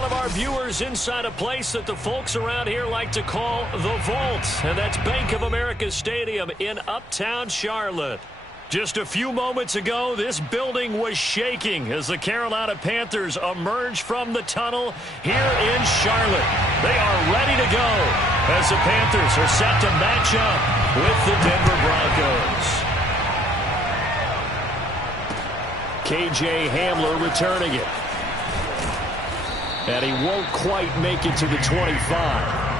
Of our viewers inside a place that the folks around here like to call the Vault, and that's Bank of America Stadium in Uptown Charlotte. Just a few moments ago, this building was shaking as the Carolina Panthers emerged from the tunnel here in Charlotte. They are ready to go as the Panthers are set to match up with the Denver Broncos. KJ Hamler returning it. And he won't quite make it to the 25.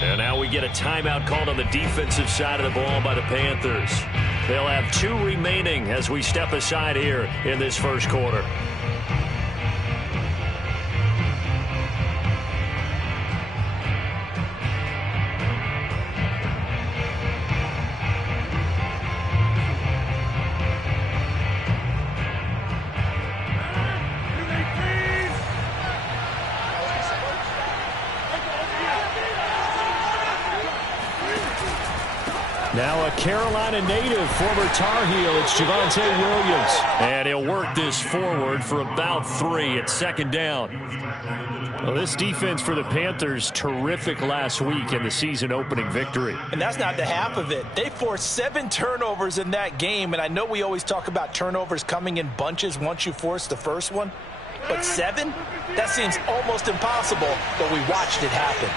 And now we get a timeout called on the defensive side of the ball by the Panthers. They'll have 2 remaining as we step aside here in this first quarter. Now a Carolina native, former Tar Heel, it's Javonte Williams. And he'll work this forward for about 3 at second down. Well, this defense for the Panthers, terrific last week in the season-opening victory. And that's not the half of it. They forced 7 turnovers in that game, and I know we always talk about turnovers coming in bunches once you force the first one. But 7? That seems almost impossible, but we watched it happen.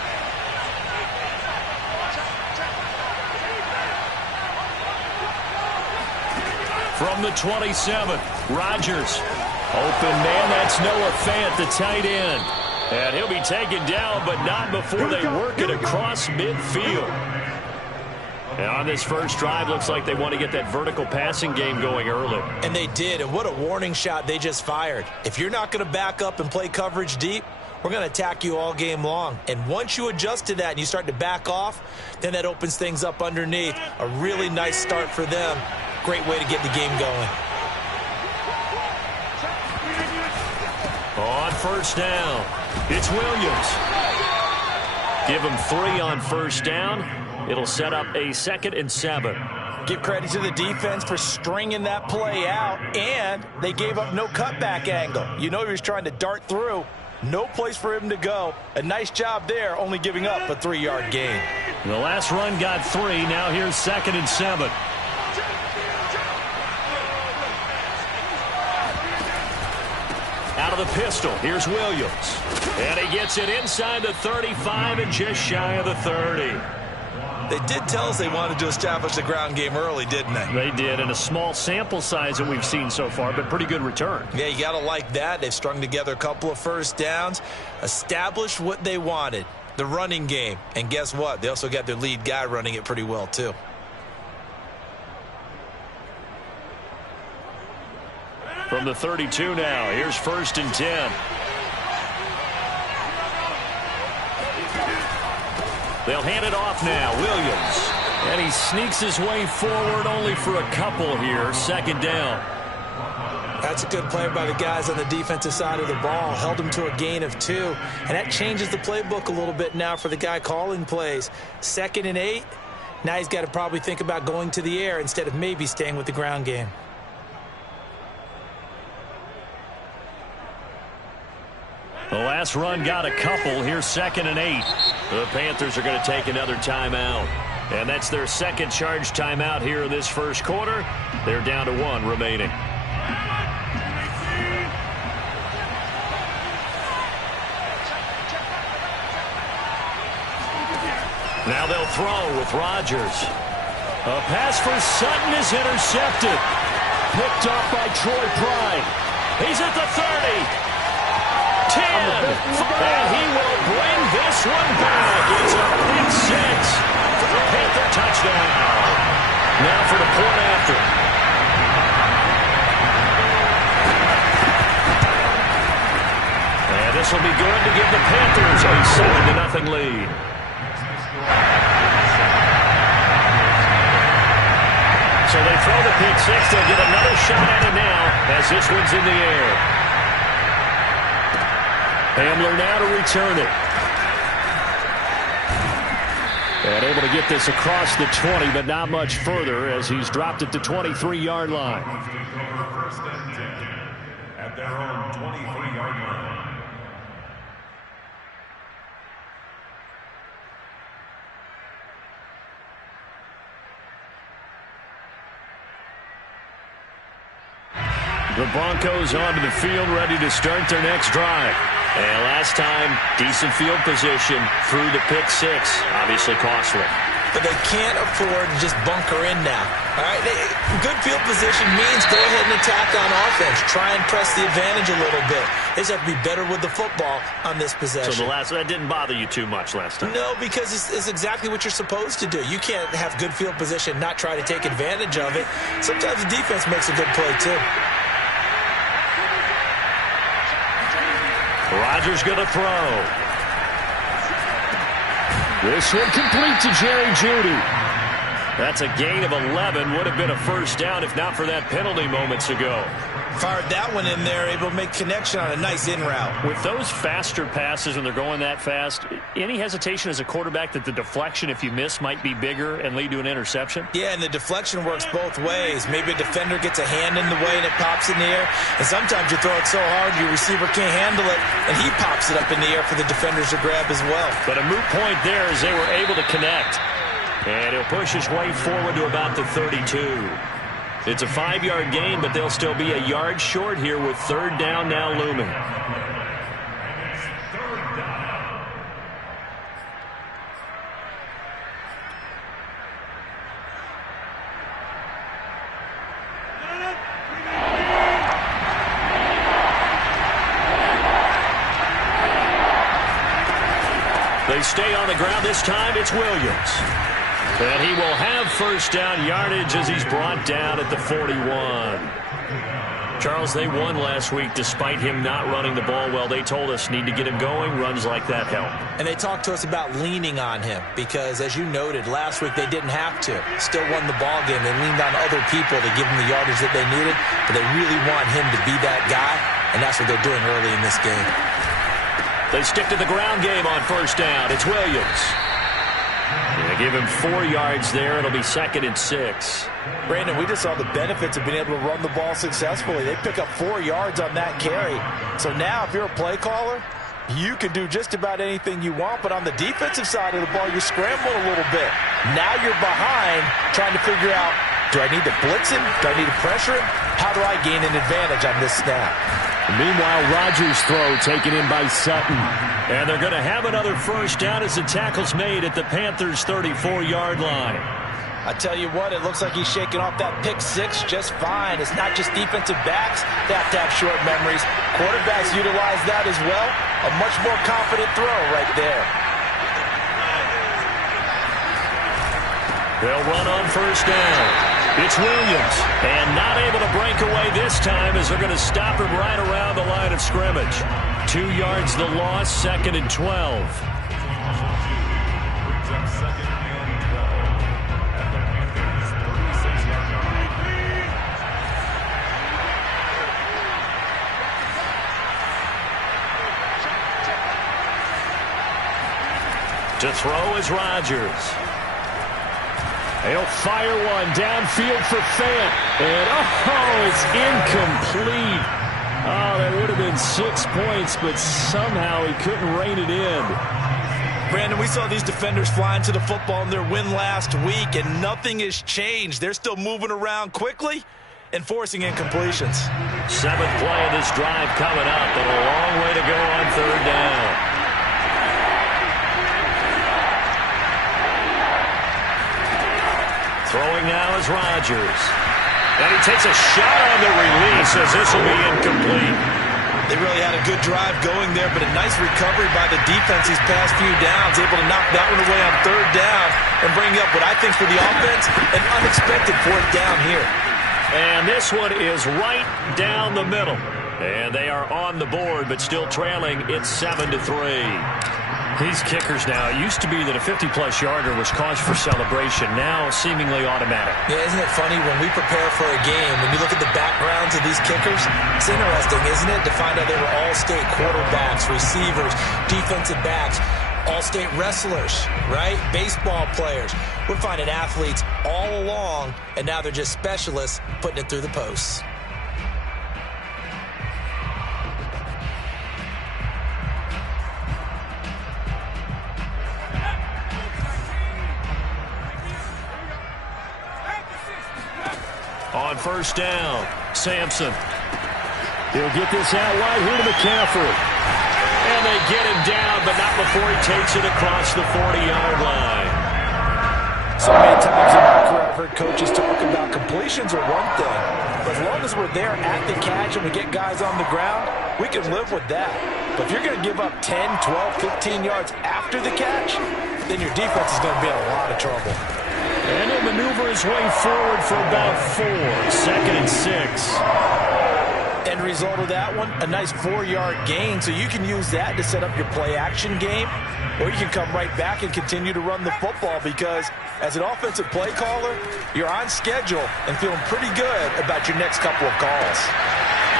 From the 27, Rodgers. Open man, that's Noah Fant, the tight end. And he'll be taken down, but not before they work it across midfield. And on this first drive, looks like they want to get that vertical passing game going early. And they did, and what a warning shot they just fired. If you're not going to back up and play coverage deep, we're going to attack you all game long. And once you adjust to that and you start to back off, then that opens things up underneath. A really nice start for them. Great way to get the game going. On first down, it's Williams. Give him 3 on first down. It'll set up a 2nd and 7. Give credit to the defense for stringing that play out, and they gave up no cutback angle. You know he was trying to dart through. No place for him to go. A nice job there, only giving up a 3-yard gain. The last run got 3. Now here's 2nd and 7. Out of the pistol, here's Williams. And he gets it inside the 35 and just shy of the 30. They did tell us they wanted to establish the ground game early, didn't they? They did, and a small sample size that we've seen so far, but pretty good return. Yeah, you got to like that. They've strung together a couple of first downs, established what they wanted, the running game. And guess what? They also got their lead guy running it pretty well, too. From the 32 now, here's 1st and 10. They'll hand it off now, Williams. And he sneaks his way forward only for a couple here, 2nd down. That's a good play by the guys on the defensive side of the ball. Held him to a gain of 2. And that changes the playbook a little bit now for the guy calling plays. 2nd and 8. Now he's got to probably think about going to the air instead of maybe staying with the ground game. The last run got a couple. Here's 2nd and 8. The Panthers are going to take another timeout. And that's their 2nd charge timeout here in this first quarter. They're down to 1 remaining. Now they'll throw with Rodgers. A pass for Sutton is intercepted. Picked off by Troy Pride. He's at the 30. 10, and he will bring this one back. It's a pick 6 for the Panther touchdown. Now for the point after. this will be good to give the Panthers a 7-0 lead. So they throw the pick six. They'll get another shot at it now as this one's in the air. Hamler now to return it. And able to get this across the 20, but not much further as he's dropped it to 23-yard line. At their own 23-yard line. The Broncos onto the field, ready to start their next drive. And last time, decent field position through the pick six. Obviously costly. But they can't afford to just bunker in now. All right, good field position means go ahead and attack on offense. Try and press the advantage a little bit. They just have to be better with the football on this possession. So that didn't bother you too much last time? No, because it's exactly what you're supposed to do. You can't have good field position, not try to take advantage of it. Sometimes the defense makes a good play, too. Rodgers going to throw. This one complete to Jerry Jeudy. That's a gain of 11. Would have been a first down if not for that penalty moments ago. Fired that one in there, able to make connection on a nice in route. With those faster passes when they're going that fast, any hesitation as a quarterback that the deflection, if you miss, might be bigger and lead to an interception? Yeah, and the deflection works both ways. Maybe a defender gets a hand in the way and it pops in the air. And sometimes you throw it so hard your receiver can't handle it, and he pops it up in the air for the defenders to grab as well. But a moot point there as they were able to connect. And he'll push his way forward to about the 32. It's a 5-yard gain, but they'll still be a yard short here with third down now looming. They stay on the ground. This time it's Williams. And he will have first down yardage as he's brought down at the 41. Charles, they won last week despite him not running the ball well. They told us need to get him going. Runs like that help. And they talked to us about leaning on him because, as you noted, last week they didn't have to. Still won the ball game. They leaned on other people to give them the yardage that they needed, but they really want him to be that guy, and that's what they're doing early in this game. They stick to the ground game on first down. It's Williams. They give him 4 yards there. It'll be 2nd and 6. Brandon, we just saw the benefits of being able to run the ball successfully. They pick up 4 yards on that carry. So now if you're a play caller, you can do just about anything you want. But on the defensive side of the ball, you scramble a little bit. Now you're behind trying to figure out, do I need to blitz him? Do I need to pressure him? How do I gain an advantage on this snap? Meanwhile, Rodgers' throw taken in by Sutton. And they're going to have another first down as the tackle's made at the Panthers' 34-yard line. I tell you what, it looks like he's shaking off that pick six just fine. It's not just defensive backs that have to have short memories. Quarterbacks utilize that as well. A much more confident throw right there. They'll run on first down. It's Williams, and not able to break away this time as they're going to stop him right around the line of scrimmage. 2 yards the loss, 2nd and 12. To throw is Rodgers. He'll fire one downfield for Fant. And, it's incomplete. Oh, that would have been 6 points, but somehow he couldn't rein it in. Brandon, we saw these defenders flying to the football in their win last week, and nothing has changed. They're still moving around quickly and forcing incompletions. 7th play of this drive coming up, but a long way to go on third down. Throwing now is Rodgers. And he takes a shot on the release as this will be incomplete. They really had a good drive going there, but a nice recovery by the defense these past few downs, able to knock that one away on third down and bring up what I think for the offense, an unexpected 4th down here. And this one is right down the middle. And they are on the board, but still trailing. It's 7-3. These kickers now, it used to be that a 50-plus yarder was cause for celebration. Now seemingly automatic. Yeah, isn't it funny when we prepare for a game, when you look at the backgrounds of these kickers, it's interesting, isn't it, to find out they were all-state quarterbacks, receivers, defensive backs, all-state wrestlers, right? Baseball players. We're finding athletes all along, and now they're just specialists putting it through the posts. On first down, Sampson. He'll get this out wide here to McCaffrey. And they get him down, but not before he takes it across the 40-yard line. So many times in my career, I've heard coaches talk about completions are one thing. But as long as we're there at the catch and we get guys on the ground, we can live with that. But if you're going to give up 10, 12, 15 yards after the catch, then your defense is going to be in a lot of trouble. And he'll maneuver his way forward for about 4. 2nd and 6. End result of that one, a nice 4-yard gain. So you can use that to set up your play-action game, or you can come right back and continue to run the football because as an offensive play caller, you're on schedule and feeling pretty good about your next couple of calls.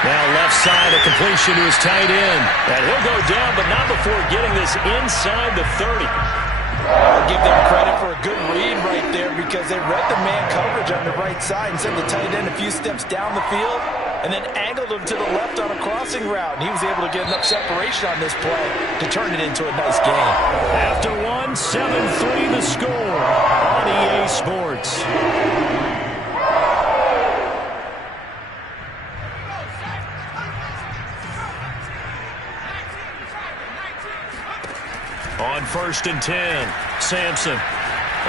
Now left side, a completion to his tight end. And he'll go down, but not before getting this inside the 30. I'll give them credit for a good read right there because they read the man coverage on the right side and sent the tight end a few steps down the field and then angled him to the left on a crossing route. And he was able to get enough separation on this play to turn it into a nice game. After one, 7-3 the score on EA Sports. On 1st and 10, Sampson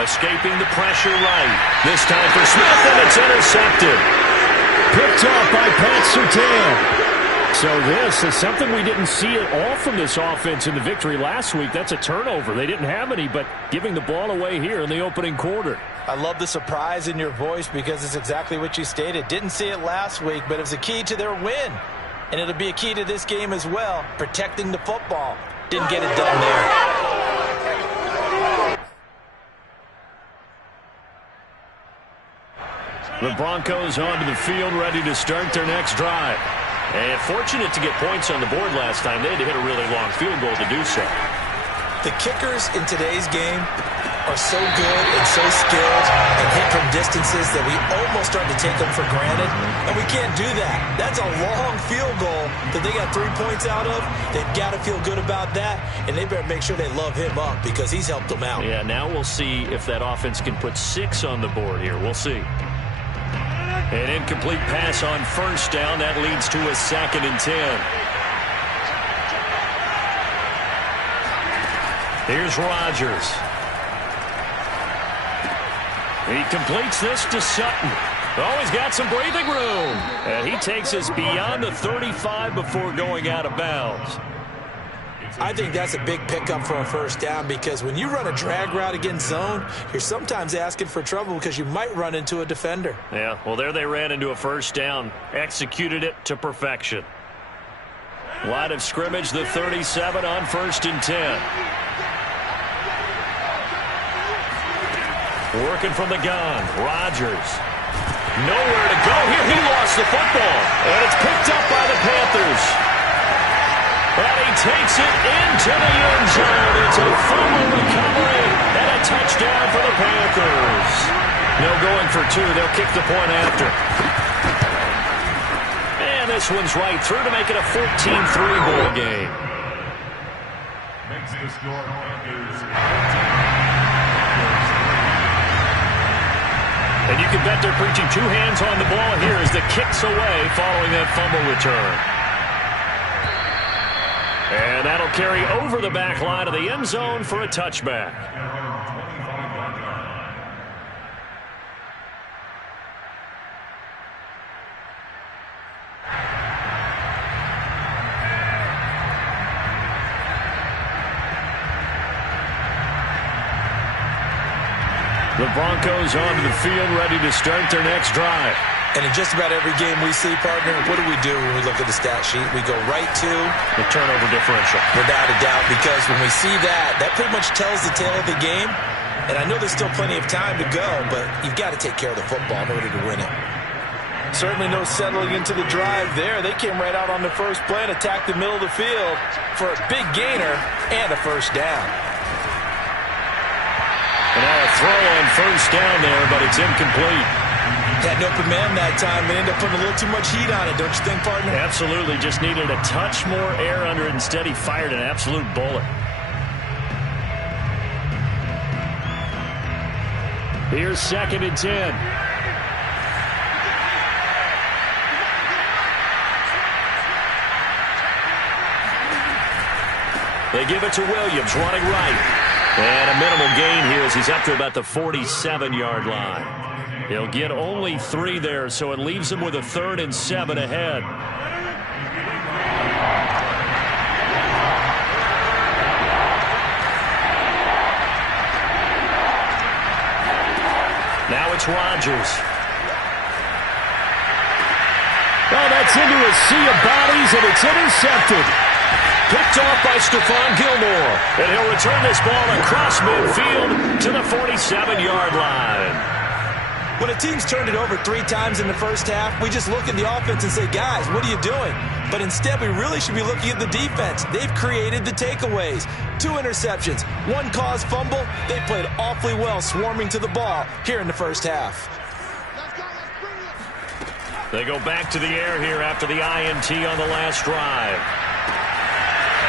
escaping the pressure right. This time for Smith, and it's intercepted. Picked off by Pat Surtain. So this is something we didn't see at all from this offense in the victory last week. That's a turnover. They didn't have any, but giving the ball away here in the opening quarter. I love the surprise in your voice because it's exactly what you stated. Didn't see it last week, but it was a key to their win. And it'll be a key to this game as well, protecting the football. Didn't get it done there. The Broncos onto the field, ready to start their next drive. And fortunate to get points on the board last time. They had to hit a really long field goal to do so. The kickers in today's game are so good and so skilled and hit from distances that we almost start to take them for granted. And we can't do that. That's a long field goal that they got 3 points out of. They've got to feel good about that. And they better make sure they love him up because he's helped them out. Yeah, now we'll see if that offense can put 6 on the board here. We'll see. An incomplete pass on first down. That leads to a 2nd and 10. Here's Rodgers. He completes this to Sutton. Oh, he's got some breathing room. And he takes us beyond the 35 before going out of bounds. I think that's a big pickup for a first down because when you run a drag route against zone, you're sometimes asking for trouble because you might run into a defender. Yeah, well, there they ran into a first down. Executed it to perfection. Line of scrimmage, the 37 on 1st and 10. Working from the gun, Rodgers. Nowhere to go here. He lost the football. And it's picked up by the Panthers. And he takes it into the end zone. It's a fumble recovery and a touchdown for the Panthers. No going for 2. They'll kick the point after. And this one's right through to make it a 14-3 ball game. Makes the score Panthers. And you can bet they're preaching 2 hands on the ball here as the kick's away following that fumble return. And that'll carry over the back line of the end zone for a touchback. The Broncos onto the field, ready to start their next drive. And in just about every game we see, partner, what do when we look at the stat sheet? We go right to the turnover differential. Without a doubt, because when we see that, that pretty much tells the tale of the game. And I know there's still plenty of time to go, but you've got to take care of the football in order to win it. Certainly no settling into the drive there. They came right out on the first play and attacked the middle of the field for a big gainer and a first down. And now a throw on first down there, but it's incomplete. Had an open man that time. They ended up putting a little too much heat on it, don't you think, partner? Absolutely. Just needed a touch more air under it. Instead, he fired an absolute bullet. Here's 2nd and 10. They give it to Williams, running right. And a minimal gain here as he's up to about the 47-yard line. He'll get only 3 there, so it leaves him with a 3rd and 7 ahead. Now it's Rodgers. Oh, that's into a sea of bodies, and it's intercepted. Picked off by Stephon Gilmore. And he'll return this ball across midfield to the 47-yard line. When a team's turned it over 3 times in the first half, we just look at the offense and say, guys, what are you doing? But instead, we really should be looking at the defense. They've created the takeaways. 2 interceptions, 1 caused fumble. They played awfully well swarming to the ball here in the first half. They go back to the air here after the INT on the last drive.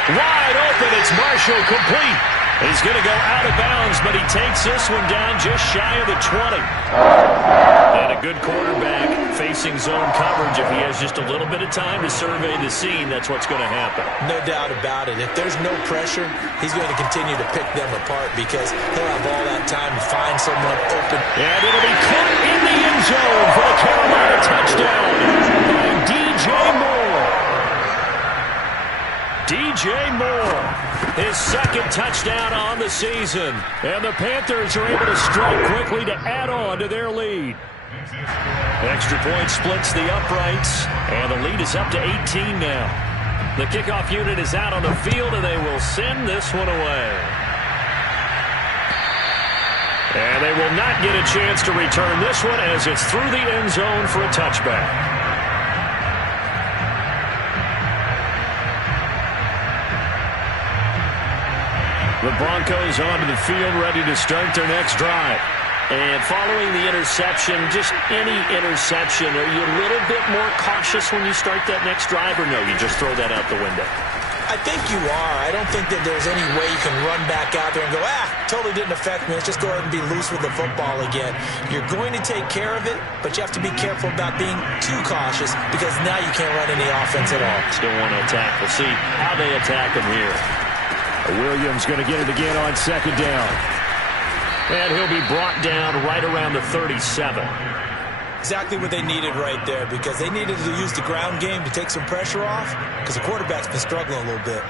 Wide open, it's Marshall, complete. He's going to go out of bounds, but he takes this one down just shy of the 20. And a good quarterback facing zone coverage. If he has just a little bit of time to survey the scene, that's what's going to happen. No doubt about it. If there's no pressure, he's going to continue to pick them apart because he'll have all that time to find someone open. And it'll be caught in the end zone for the Carolina touchdown by DJ Moore. DJ Moore, his 2nd touchdown on the season. And the Panthers are able to strike quickly to add on to their lead. Extra point splits the uprights, and the lead is up to 18 now. The kickoff unit is out on the field, and they will send this one away. And they will not get a chance to return this one as it's through the end zone for a touchback. The Broncos onto the field, ready to start their next drive. And following the interception, just any interception, are you a little bit more cautious when you start that next drive, or no, you just throw that out the window? I think you are. I don't think that there's any way you can run back out there and go, totally didn't affect me. Let's just go ahead and be loose with the football again. You're going to take care of it, but you have to be careful about being too cautious because now you can't run any offense at all. Still want to attack. We'll see how they attack him here. Williams going to get it again on 2nd down. And he'll be brought down right around the 37. Exactly what they needed right there because they needed to use the ground game to take some pressure off because the quarterback's been struggling a little bit.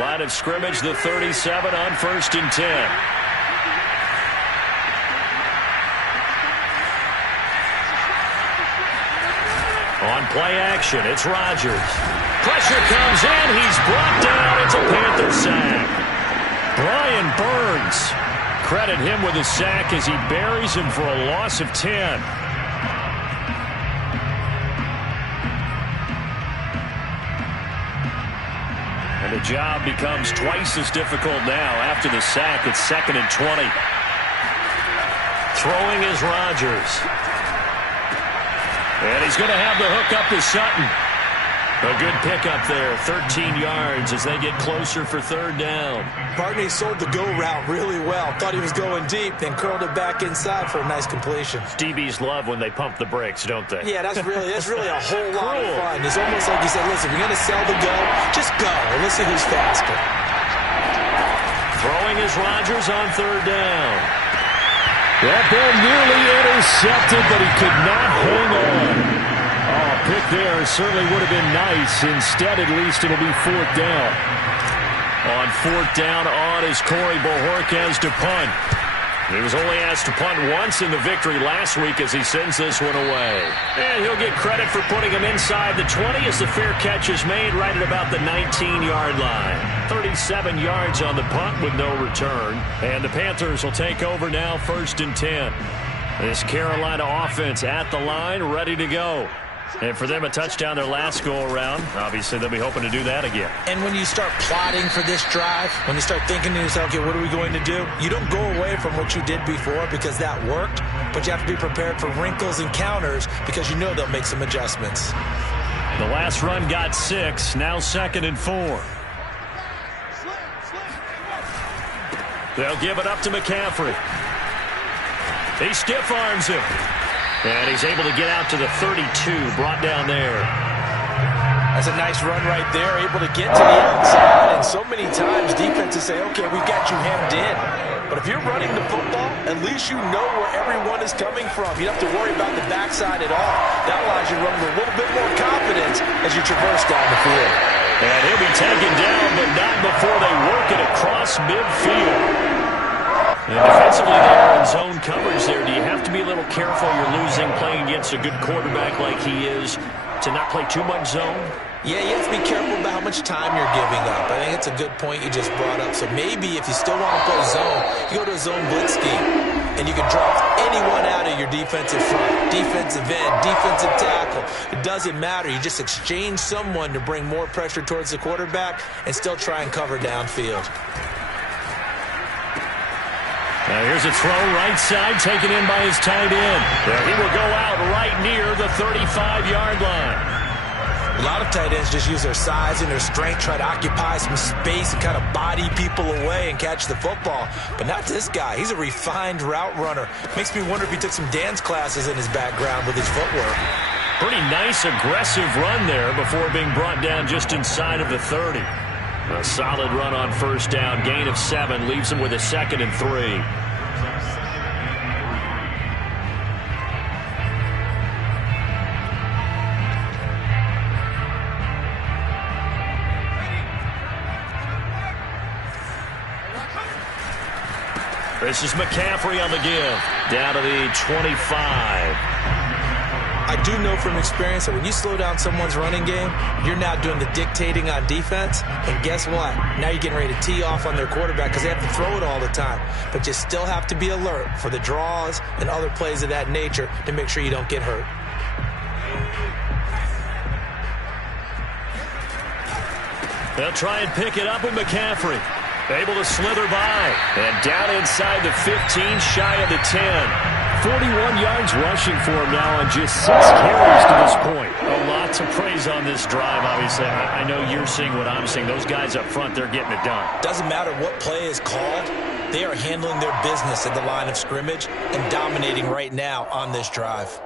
Line of scrimmage, the 37 on 1st and 10. On play action, it's Rodgers. Pressure comes in. He's brought down. It's a Panther sack. Brian Burns. Credit him with a sack as he buries him for a loss of 10. And the job becomes twice as difficult now. After the sack, it's 2nd and 20. Throwing is Rodgers. And he's going to have the hook up to Sutton. A good pickup there, 13 yards as they get closer for 3rd down. Barney sold the go route really well. Thought he was going deep, then curled it back inside for a nice completion. DBs love when they pump the brakes, don't they? Yeah, that's really a whole lot of fun. It's almost like you said, listen, if you're going to sell the go, just go, and let's see who's faster. Throwing is Rodgers on 3rd down. That ball nearly intercepted, but he could not hang on. Oh, pick there certainly would have been nice. Instead, at least it'll be 4th down. On 4th down, on is Corey Bojorquez to punt. He was only asked to punt once in the victory last week as he sends this one away. And he'll get credit for putting him inside the 20 as the fair catch is made right at about the 19-yard line. 37 yards on the punt with no return. And the Panthers will take over now, 1st and 10. This Carolina offense at the line, ready to go. And for them, a touchdown their last go-around. Obviously, they'll be hoping to do that again. And when you start plotting for this drive, when you start thinking to yourself, okay, what are we going to do? You don't go away from what you did before because that worked, but you have to be prepared for wrinkles and counters because you know they'll make some adjustments. The last run got 6, now 2nd and 4. They'll give it up to McCaffrey. He stiff arms him. And he's able to get out to the 32, brought down there. That's a nice run right there, able to get to the outside. And so many times defenses say, okay, we've got you hemmed in. But if you're running the football, at least you know where everyone is coming from. You don't have to worry about the backside at all. That allows you to run with a little bit more confidence as you traverse down the field. And he'll be taken down, but not before they work it across midfield. And defensively there in zone coverage there, do you have to be a little careful you're losing playing against a good quarterback like he is to not play too much zone? Yeah, you have to be careful about how much time you're giving up. I think it's a good point you just brought up. So maybe if you still want to play zone, you go to a zone blitz scheme, and you can drop anyone out of your defensive front, defensive end, defensive tackle. It doesn't matter. You just exchange someone to bring more pressure towards the quarterback and still try and cover downfield. Now here's a throw right side taken in by his tight end. He will go out right near the 35-yard line. A lot of tight ends just use their size and their strength, try to occupy some space and kind of body people away and catch the football. But not this guy. He's a refined route runner. Makes me wonder if he took some dance classes in his background with his footwork. Pretty nice, aggressive run there before being brought down just inside of the 30. A solid run on 1st down. Gain of 7 leaves him with a 2nd and 3. This is McCaffrey on the give. Down to the 25. I do know from experience that when you slow down someone's running game, you're now doing the dictating on defense. And guess what? Now you're getting ready to tee off on their quarterback because they have to throw it all the time. But you still have to be alert for the draws and other plays of that nature to make sure you don't get hurt. They'll try and pick it up with McCaffrey. Able to slither by. And down inside the 15, shy of the 10. 41 yards rushing for him now on just 6 carries to this point. Oh, lots of praise on this drive, obviously. I know you're seeing what I'm seeing. Those guys up front, they're getting it done. Doesn't matter what play is called. They are handling their business at the line of scrimmage and dominating right now on this drive.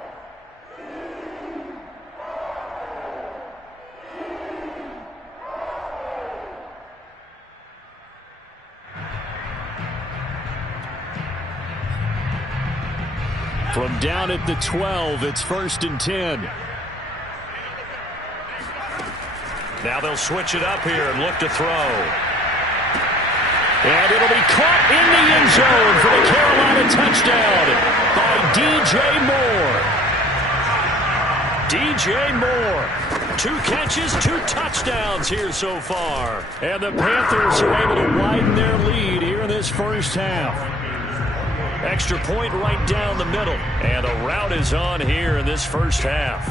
From down at the 12, it's 1st and 10. Now they'll switch it up here and look to throw. And it'll be caught in the end zone for the Carolina touchdown by DJ Moore. 2 catches, 2 touchdowns here so far. And the Panthers are able to widen their lead here in this 1st half. Extra point right down the middle. And a rout is on here in this 1st half.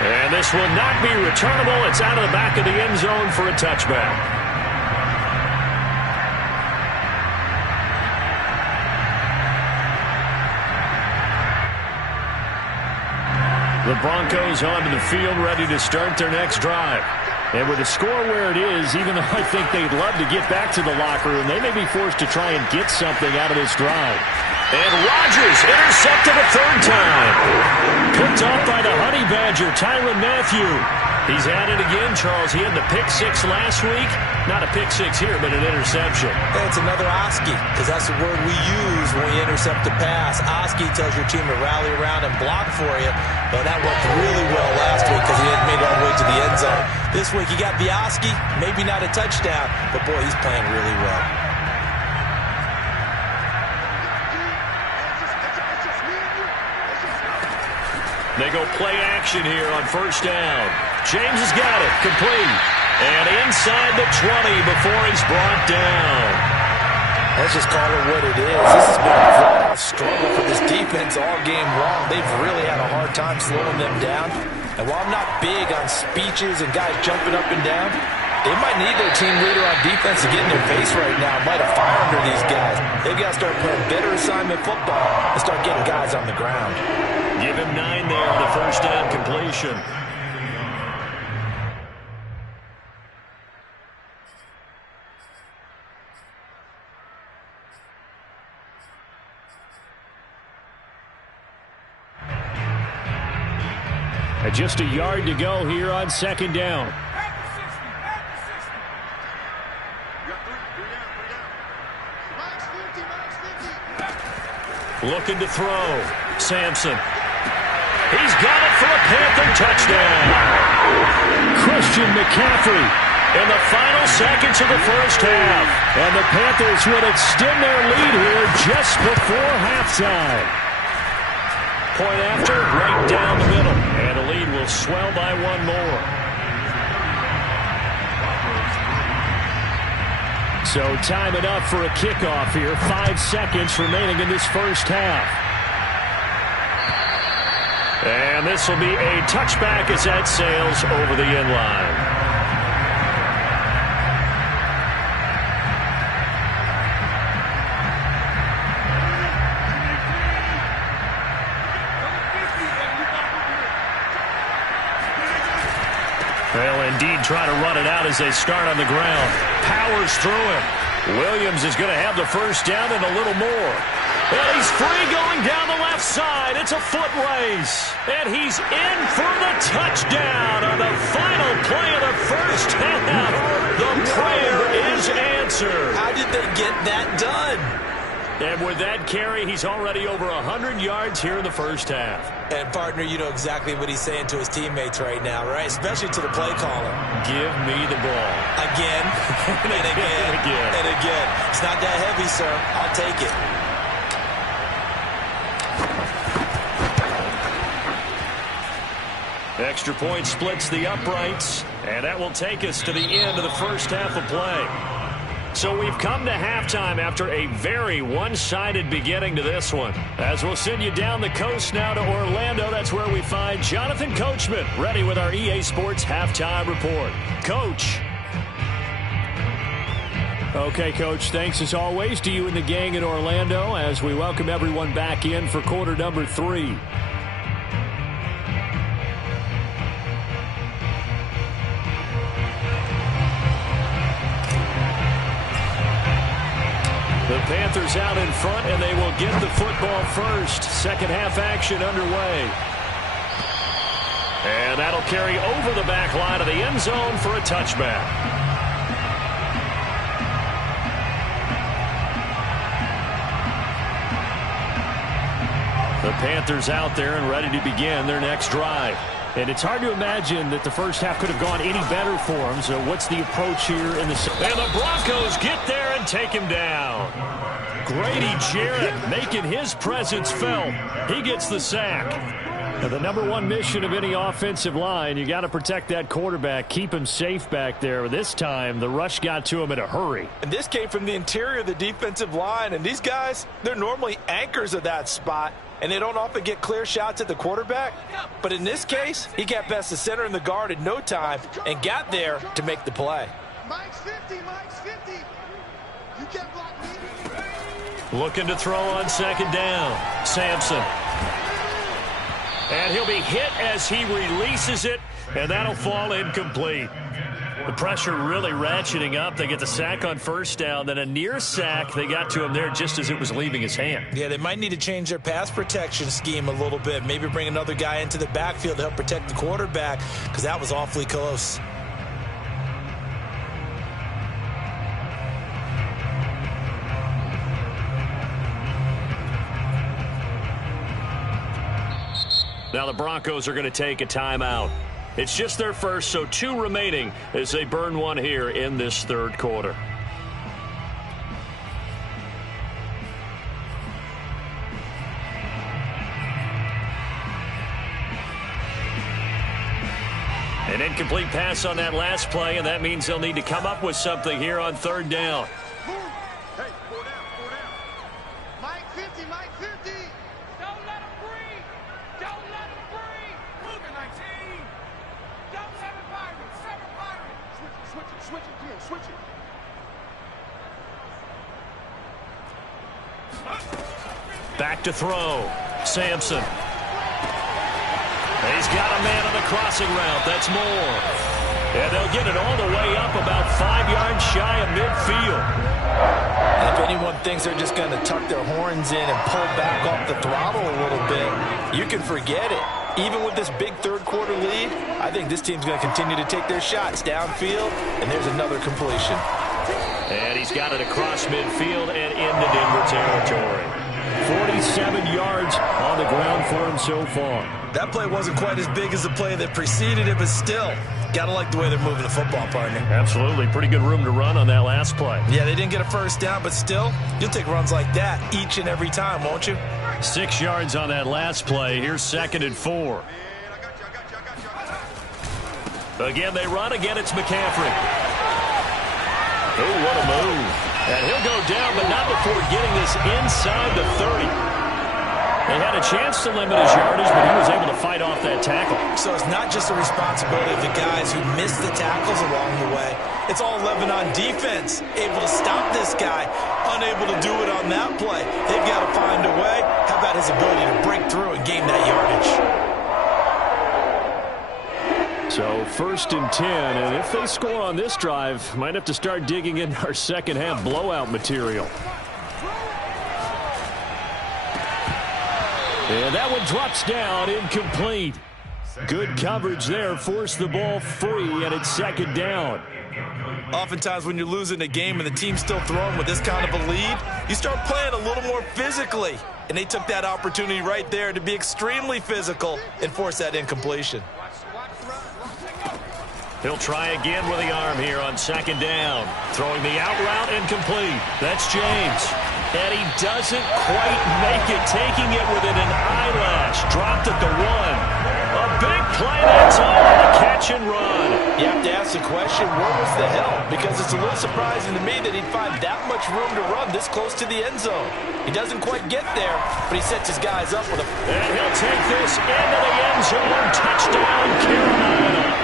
And this will not be returnable. It's out of the back of the end zone for a touchback. The Broncos onto the field, ready to start their next drive. And with the score where it is, even though I think they'd love to get back to the locker room, they may be forced to try and get something out of this drive. And Rodgers intercepted a 3rd time. Picked off by the Honey Badger, Tyrann Mathieu. He's at it again, Charles. He had the pick six last week. Not a pick six here, but an interception. Hey, it's another Oski, because that's the word we use when we intercept a pass. Oski tells your team to rally around and block for you. Well, that worked really well last week because he hadn't made it all the way to the end zone. This week he got the Oski, maybe not a touchdown, but boy, he's playing really well. They go play action here on first down. James has got it, complete. And inside the 20 before he's brought down. Let's just call it what it is. This has been a flat-out struggle for this defense all game long. They've really had a hard time slowing them down. And while I'm not big on speeches and guys jumping up and down, they might need their team leader on defense to get in their face right now, light a fire under these guys. They've got to start playing better assignment football and start getting guys on the ground. Give him 9 there on the first down completion. And just a yard to go here on second down. Looking to throw. Sampson. He's got it for a Panther touchdown. Christian McCaffrey in the final seconds of the first half. And the Panthers would extend their lead here just before halftime. Point after, right down the middle. And the lead will swell by one more. So time it up for a kickoff here. 5 seconds remaining in this first half. And this will be a touchback as that sails over the end line. They'll indeed try to run it out as they start on the ground. Powers through him. Williams is going to have the first down and a little more. And he's free going down the left side. It's a foot race. And he's in for the touchdown on the final play of the first half. The prayer is answered. How did they get that done? And with that carry, he's already over 100 yards here in the first half. And, partner, you know exactly what he's saying to his teammates right now, right? Especially to the play caller. Give me the ball. Again, and again, and again. It's not that heavy, sir. I'll take it. Extra point splits the uprights, and that will take us to the end of the first half of play. So we've come to halftime after a very one-sided beginning to this one. As we'll send you down the coast now to Orlando, that's where we find Jonathan Coachman, ready with our EA Sports Halftime Report. Coach. Okay, Coach, thanks as always to you and the gang in Orlando as we welcome everyone back in for quarter number 3. The Panthers out in front, and they will get the football first. Second half action underway. And that'll carry over the back line of the end zone for a touchback. The Panthers out there and ready to begin their next drive. And it's hard to imagine that the first half could have gone any better for them. So what's the approach here in the... And the Broncos get there and take him down. Grady Jarrett making his presence felt. He gets the sack. Now, the number one mission of any offensive line, you got to protect that quarterback, keep him safe back there. This time, the rush got to him in a hurry. And this came from the interior of the defensive line. And these guys, they're normally anchors of that spot. And they don't often get clear shots at the quarterback. But in this case, he got past the center and the guard in no time and got there to make the play. Mike's 50, Mike's 50. You can't block me. Looking to throw on second down. Sampson. And he'll be hit as he releases it. and that'll fall incomplete. The pressure really ratcheting up. They get the sack on first down, then a near sack. They got to him there just as it was leaving his hand. Yeah, they might need to change their pass protection scheme a little bit. Maybe bring another guy into the backfield to help protect the quarterback, because that was awfully close. Now the Broncos are going to take a timeout. It's just their first, so 2 remaining as they burn one here in this third quarter. An incomplete pass on that last play, and that means they'll need to come up with something here on third down. Hey, 4 down, 4 down. Mike 50, Mike 50. Don't let him breathe. Don't let him breathe. Move it, 19. Don't 7 Pirates. 7 Pirates. Switch it. Come on, switch it. Back to throw. Sampson. He's got a man on the crossing route. That's Moore. And they'll get it all the way up about 5 yards shy of midfield. And if anyone thinks they're just going to tuck their horns in and pull back off the throttle a little bit, you can forget it. Even with this big third quarter lead, I think this team's going to continue to take their shots downfield, and there's another completion. And he's got it across midfield and into Denver territory. 47 yards on the ground for him so far. That play wasn't quite as big as the play that preceded it, but still, gotta like the way they're moving the football, partner. Absolutely. Pretty good room to run on that last play. Yeah, they didn't get a first down, but still, you'll take runs like that each and every time, won't you? 6 yards on that last play. Here's 2nd and 4. Again, they run. Again, it's McCaffrey. Oh, what a move. And he'll go down, but not before getting this inside the 30. They had a chance to limit his yardage, but he was able to fight off that tackle. So it's not just the responsibility of the guys who missed the tackles along the way. It's all 11 on defense, able to stop this guy, unable to do it on that play. They've got to find a way. How about his ability to break through and gain that yardage? So 1st and 10, and if they score on this drive, might have to start digging in our second half blowout material. And that one drops down, incomplete. Good coverage there, forced the ball free, and it's 2nd down. Oftentimes when you're losing a game and the team's still throwing with this kind of a lead, you start playing a little more physically. And they took that opportunity right there to be extremely physical and force that incompletion. He'll try again with the arm here on 2nd down. Throwing the out route, incomplete. That's James. And he doesn't quite make it, taking it within an eyelash. Dropped at the 1. A big play that time on the catch and run. You have to ask the question, where was the help? Because it's a little surprising to me that he'd find that much room to run this close to the end zone. He doesn't quite get there, but he sets his guys up with a... And he'll take this into the end zone. Touchdown, Carolina.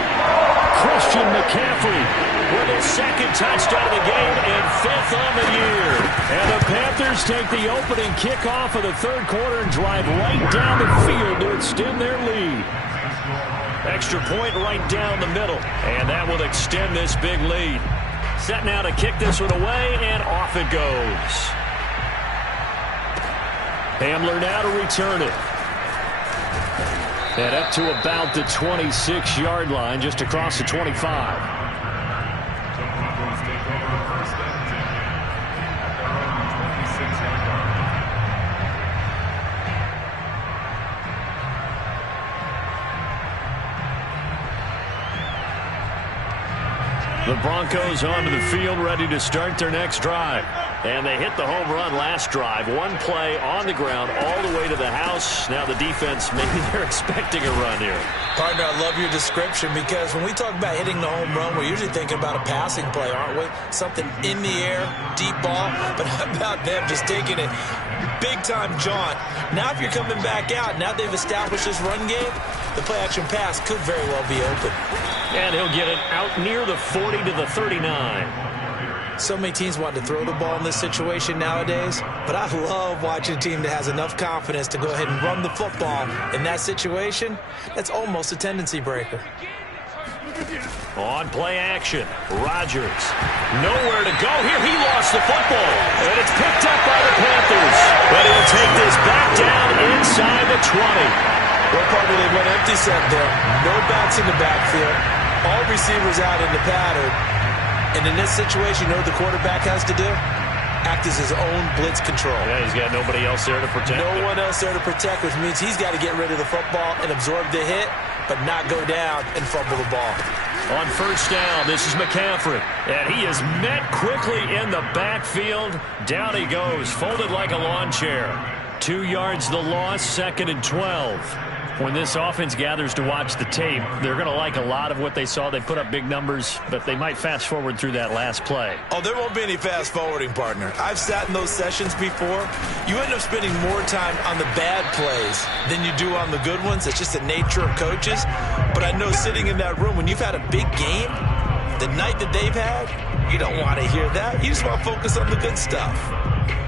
Christian McCaffrey with his 2nd touchdown of the game and 5th on the year. And the Panthers take the opening kickoff of the third quarter and drive right down the field to extend their lead. Extra point right down the middle, and that will extend this big lead. Set now to kick this one away, and off it goes. Hamler now to return it. And up to about the 26-yard line, just across the 25. The Broncos onto the field, ready to start their next drive. And they hit the home run last drive. One play on the ground all the way to the house. Now the defense, maybe they're expecting a run here. Partner, I love your description, because when we talk about hitting the home run, we're usually thinking about a passing play, aren't we? Something in the air, deep ball. But how about them just taking it big-time jaunt? Now if you're coming back out, now they've established this run game, the play-action pass could very well be open. And he'll get it out near the 40 to the 39. So many teams want to throw the ball in this situation nowadays, but I love watching a team that has enough confidence to go ahead and run the football in that situation. That's almost a tendency breaker. On play action, Rodgers. Nowhere to go here. He lost the football. And it's picked up by the Panthers. But he'll take this back down inside the 20. Well, partner, they went empty set there. No backs in the backfield. All receivers out in the pattern. And in this situation, you know what the quarterback has to do? Act as his own blitz control. Yeah, he's got nobody else there to protect No one else there to protect, which means he's got to get rid of the football and absorb the hit, but not go down and fumble the ball. On first down, this is McCaffrey. And he is met quickly in the backfield. Down he goes, folded like a lawn chair. 2 yards the loss, 2nd and 12. When this offense gathers to watch the tape, they're going to like a lot of what they saw. They put up big numbers, but they might fast forward through that last play. Oh, there won't be any fast forwarding, partner. I've sat in those sessions before. You end up spending more time on the bad plays than you do on the good ones. It's just the nature of coaches. But I know sitting in that room, when you've had a big game, the night that they've had, you don't want to hear that. You just want to focus on the good stuff.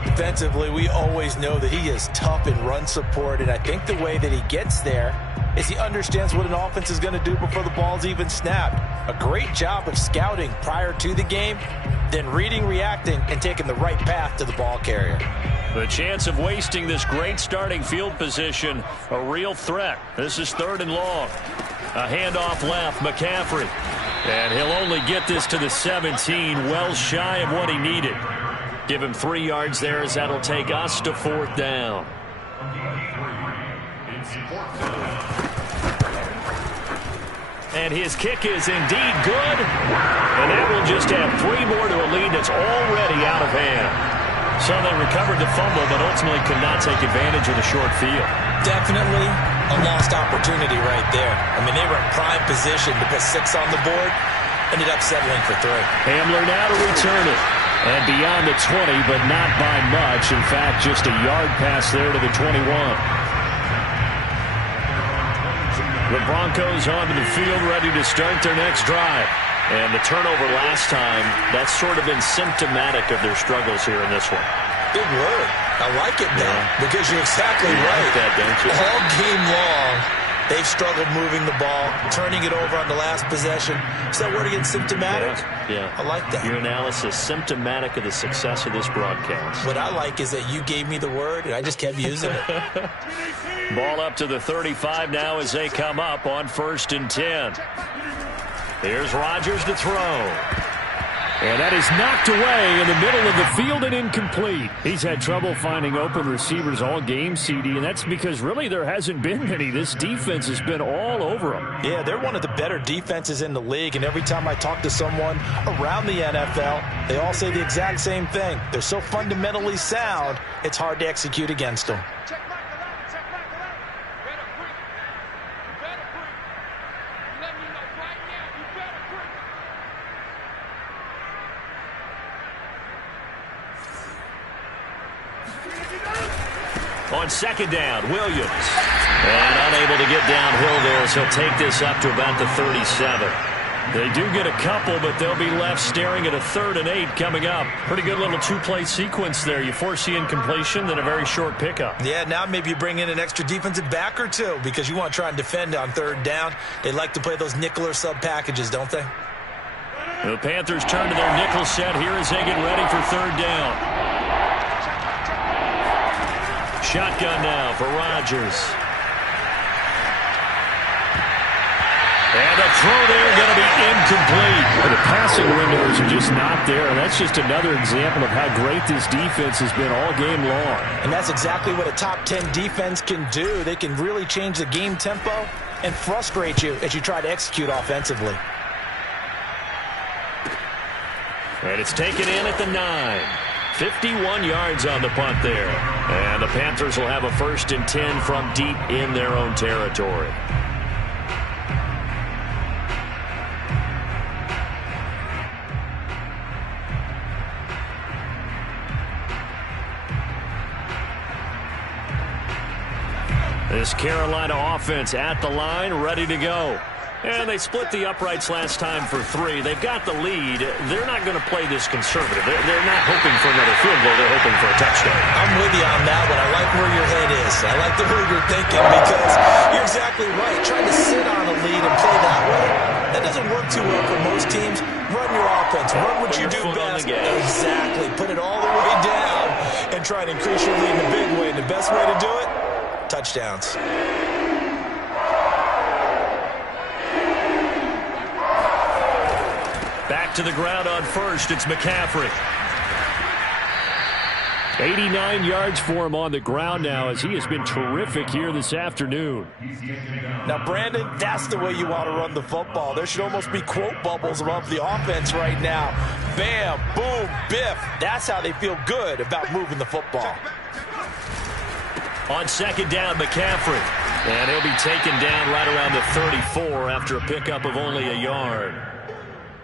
Defensively, we always know that he is tough in run support, and I think the way that he gets there is he understands what an offense is going to do before the ball's even snapped. A great job of scouting prior to the game, then reading, reacting, and taking the right path to the ball carrier. The chance of wasting this great starting field position, a real threat. This is 3rd and long. A handoff left, McCaffrey. And he'll only get this to the 17, well shy of what he needed. Give him 3 yards there as that'll take us to 4th down. And his kick is indeed good. And that will just add 3 more to a lead that's already out of hand. So they recovered the fumble, but ultimately could not take advantage of the short field. Definitely a lost opportunity right there. I mean, they were in prime position to put 6 on the board. Ended up settling for 3. Hamler now to return it. And beyond the 20, but not by much. In fact, just a yard pass there to the 21. The Broncos onto the field, ready to start their next drive. And the turnover last time, that's sort of been symptomatic of their struggles here in this one. Big word. I like it now, because you're exactly right. Like that, don't you? All game long, they've struggled moving the ball, turning it over on the last possession. Is that word again, symptomatic? Yeah. I like that. Your analysis, symptomatic of the success of this broadcast. What I like is that you gave me the word, and I just kept using it. Ball up to the 35 now as they come up on 1st and 10. Here's Rodgers to throw. And that is knocked away in the middle of the field and incomplete. He's had trouble finding open receivers all game, CD, and that's because really there hasn't been many. This defense has been all over them. Yeah, they're one of the better defenses in the league, and every time I talk to someone around the NFL, they all say the exact same thing. They're so fundamentally sound, it's hard to execute against them. Check back the line, check back the line. Better breathe. You better breathe. I'm letting you know right now, you better breathe. On 2nd down, Williams. And unable to get downhill there, so he'll take this up to about the 37. They do get a couple, but they'll be left staring at a 3rd and 8 coming up. Pretty good little 2-play sequence there. You force the incompletion, then a very short pickup. Yeah, now maybe you bring in an extra defensive back or two because you want to try and defend on 3rd down. They like to play those nickel or sub packages, don't they? The Panthers turn to their nickel set here as they get ready for 3rd down. Shotgun now for Rodgers. And the throw there going to be incomplete. The passing windows are just not there, and that's just another example of how great this defense has been all game long. And that's exactly what a top 10 defense can do. They can really change the game tempo and frustrate you as you try to execute offensively. And it's taken in at the 9. 51 yards on the punt there. And the Panthers will have a 1st and 10 from deep in their own territory. This Carolina offense at the line, ready to go. And they split the uprights last time for 3. They've got the lead. They're not going to play this conservative. They're not hoping for another field goal. They're hoping for a touchdown. I'm with you on that one. I like where your head is. I like the way you're thinking because you're exactly right. Trying to sit on a lead and play that way, that doesn't work too well for most teams. Run your offense. Run what you do best. Exactly. Put it all the way down and try and increase your lead in a big way. And the best way to do it, touchdowns. Back to the ground on first. It's McCaffrey. 89 yards for him on the ground now as he has been terrific here this afternoon. Now, Brandon, that's the way you want to run the football. There should almost be quote bubbles above the offense right now. Bam, boom, biff. That's how they feel good about moving the football. On second down, McCaffrey. And he'll be taken down right around the 34 after a pickup of only a yard.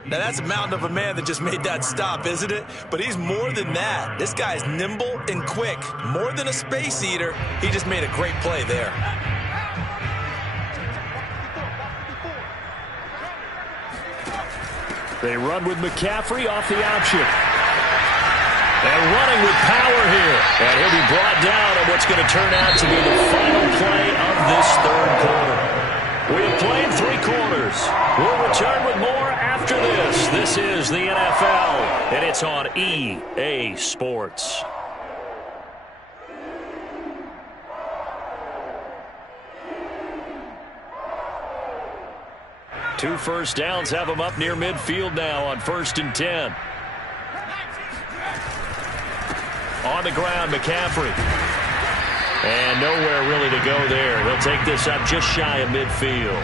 Now, that's a mountain of a man that just made that stop, isn't it? But he's more than that. This guy's nimble and quick. More than a space eater, he just made a great play there. They run with McCaffrey off the option. And running with power here. And he'll be brought down on what's going to turn out to be the final play of this third quarter. We have played 3 quarters. We'll return with more after this. This is the NFL, and it's on EA Sports. Two first downs have them up near midfield now on 1st and 10. On the ground, McCaffrey. And nowhere really to go there. He'll take this up just shy of midfield.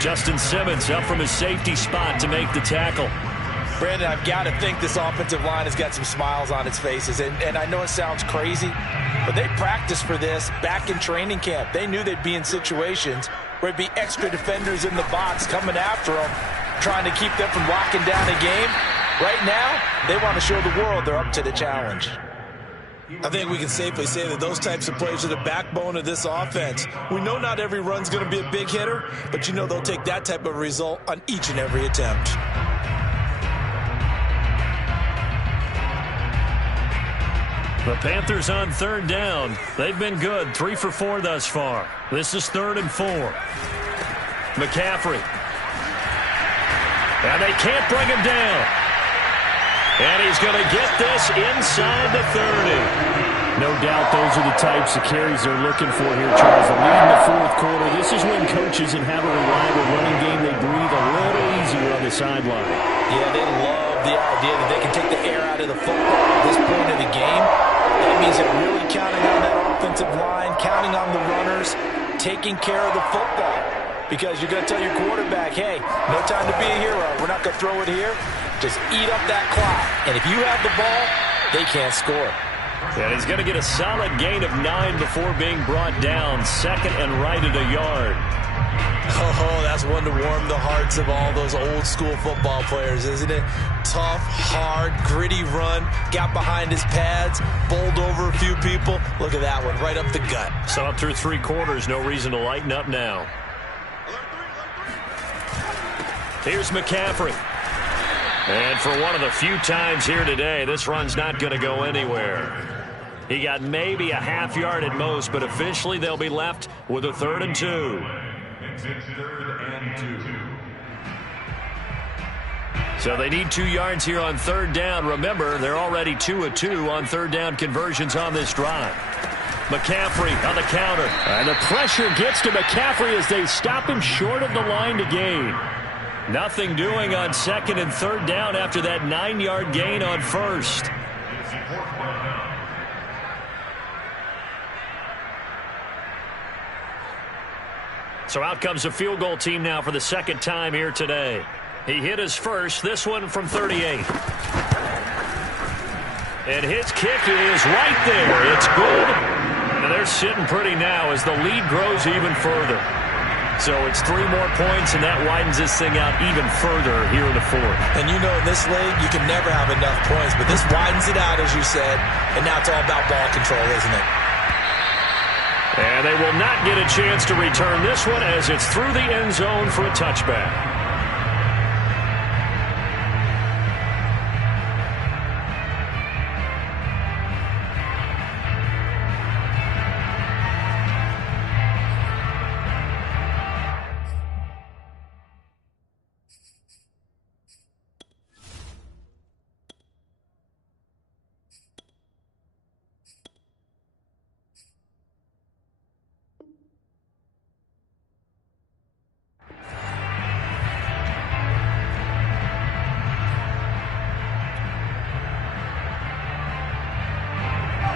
Justin Simmons up from his safety spot to make the tackle. Brandon, I've got to think this offensive line has got some smiles on its faces. And I know it sounds crazy, but they practiced for this back in training camp. They knew they'd be in situations where it'd be extra defenders in the box coming after them, trying to keep them from locking down a game. Right now, they want to show the world they're up to the challenge. I think we can safely say that those types of plays are the backbone of this offense. We know not every run's going to be a big hitter, but you know they'll take that type of result on each and every attempt. The Panthers on third down. They've been good, 3 for 4 thus far. This is 3rd and 4. McCaffrey. And they can't bring him down. And he's going to get this inside the 30. No doubt those are the types of carries they're looking for here, Charles. The lead in the 4th quarter. This is when coaches and have a reliable running game, they breathe a little easier on the sideline. Yeah, they love the idea that they can take the air out of the football at this point of the game. That means they're really counting on that offensive line, counting on the runners, taking care of the football. Because you're going to tell your quarterback, hey, no time to be a hero. We're not going to throw it here. Just eat up that clock. And if you have the ball, they can't score. And he's going to get a solid gain of 9 before being brought down. 2nd and right at a yard. Oh, that's one to warm the hearts of all those old school football players, isn't it? Tough, hard, gritty run. Got behind his pads, bowled over a few people. Look at that one, right up the gut. So up through 3 quarters, no reason to lighten up now. Here's McCaffrey. And for one of the few times here today, this run's not going to go anywhere. He got maybe a half yard at most, but officially they'll be left with a 3rd and 2. It's 3rd and 2. So they need 2 yards here on 3rd down. Remember, they're already 2 of 2 on 3rd down conversions on this drive. McCaffrey on the counter. And the pressure gets to McCaffrey as they stop him short of the line to gain. Nothing doing on 2nd and 3rd down after that 9-yard gain on 1st. So out comes a field goal team now for the 2nd time here today. He hit his first, this one from 38. And his kick is right there. It's good. And they're sitting pretty now as the lead grows even further. So it's 3 more points, and that widens this thing out even further here in the 4th. And you know in this league, you can never have enough points, but this widens it out, as you said, and now it's all about ball control, isn't it? And they will not get a chance to return this one as it's through the end zone for a touchback.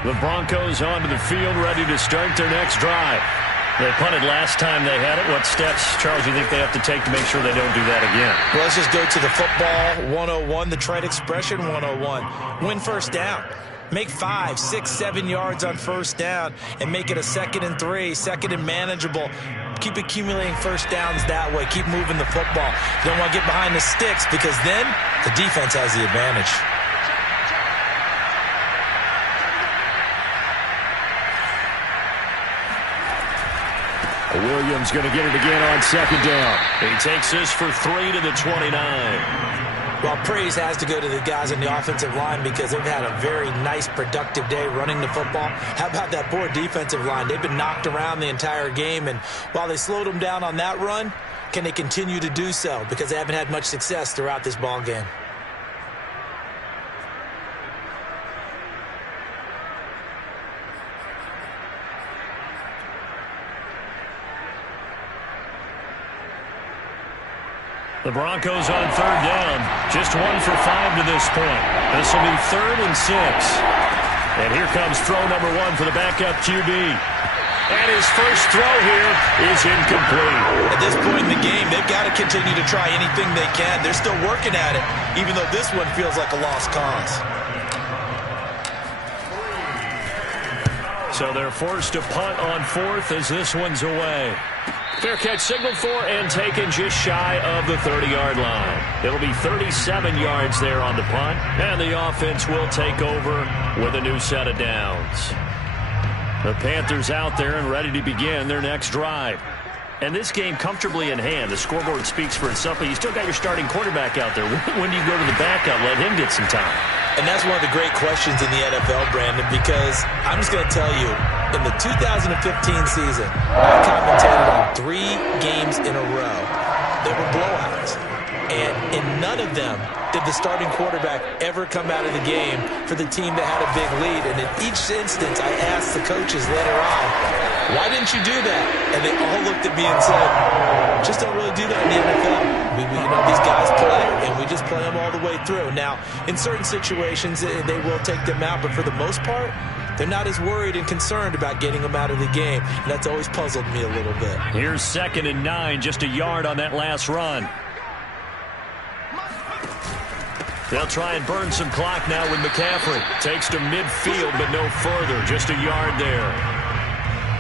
The Broncos onto the field, ready to start their next drive. They punted last time they had it. What steps, Charles, do you think they have to take to make sure they don't do that again? Well, let's just go to the football 101, the trite expression 101. Win first down. Make 5, 6, 7 yards on first down and make it a 2nd and 3, 2nd and manageable. Keep accumulating first downs that way. Keep moving the football. You don't want to get behind the sticks because then the defense has the advantage. Williams going to get it again on 2nd down. He takes this for 3 to the 29. Well, praise has to go to the guys on the offensive line because they've had a very nice, productive day running the football. How about that poor defensive line? They've been knocked around the entire game, and while they slowed them down on that run, can they continue to do so? Because they haven't had much success throughout this ball game. The Broncos on 3rd down. Just 1 for 5 to this point. This will be 3rd and 6. And here comes throw number 1 for the backup QB. And his first throw here is incomplete. At this point in the game, they've got to continue to try anything they can. They're still working at it, even though this one feels like a lost cause. So they're forced to punt on 4th as this one's away. Fair catch signaled for and taken just shy of the 30-yard line. It'll be 37 yards there on the punt, and the offense will take over with a new set of downs. The Panthers out there and ready to begin their next drive. And this game comfortably in hand. The scoreboard speaks for itself, but you still got your starting quarterback out there. When do you go to the backup, let him get some time? And that's one of the great questions in the NFL, Brandon, because I'm just going to tell you, in the 2015 season, I commentated on 3 games in a row. They were blowouts. And in none of them did the starting quarterback ever come out of the game for the team that had a big lead. And in each instance, I asked the coaches later on, why didn't you do that? And they all looked at me and said, just don't really do that in the NFL. You know, these guys play, and we just play them all the way through. Now, in certain situations, they will take them out, but for the most part, they're not as worried and concerned about getting them out of the game, and that's always puzzled me a little bit. Here's 2nd and 9, just a yard on that last run. They'll try and burn some clock now with McCaffrey. Takes to midfield, but no further, just a yard there.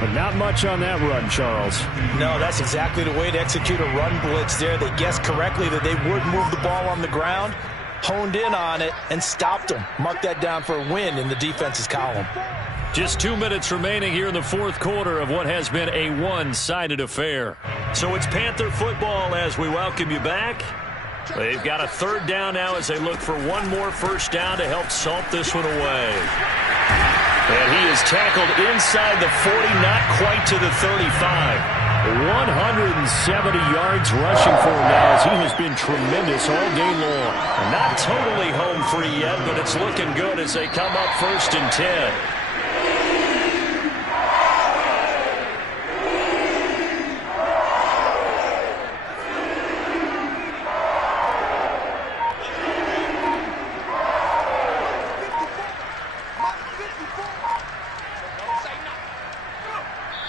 But not much on that run, Charles. No, that's exactly the way to execute a run blitz there. They guessed correctly that they would move the ball on the ground, honed in on it, and stopped them. Mark that down for a win in the defense's column. Just 2 minutes remaining here in the 4th quarter of what has been a one-sided affair. So it's Panther football as we welcome you back. They've got a 3rd down now as they look for one more first down to help salt this one away. And he is tackled inside the 40, not quite to the 35. 170 yards rushing for him now as he has been tremendous all day long. Not totally home free yet, but it's looking good as they come up 1st and 10.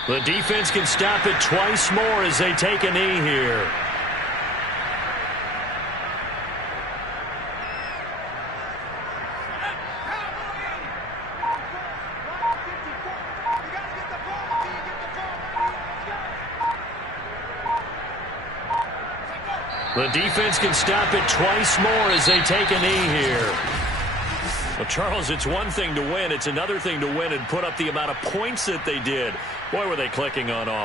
The defense can stop it twice more as they take a knee here. The defense can stop it twice more as they take a knee here. Well, Charles, it's one thing to win. It's another thing to win and put up the amount of points that they did. Boy, were they clicking on offense.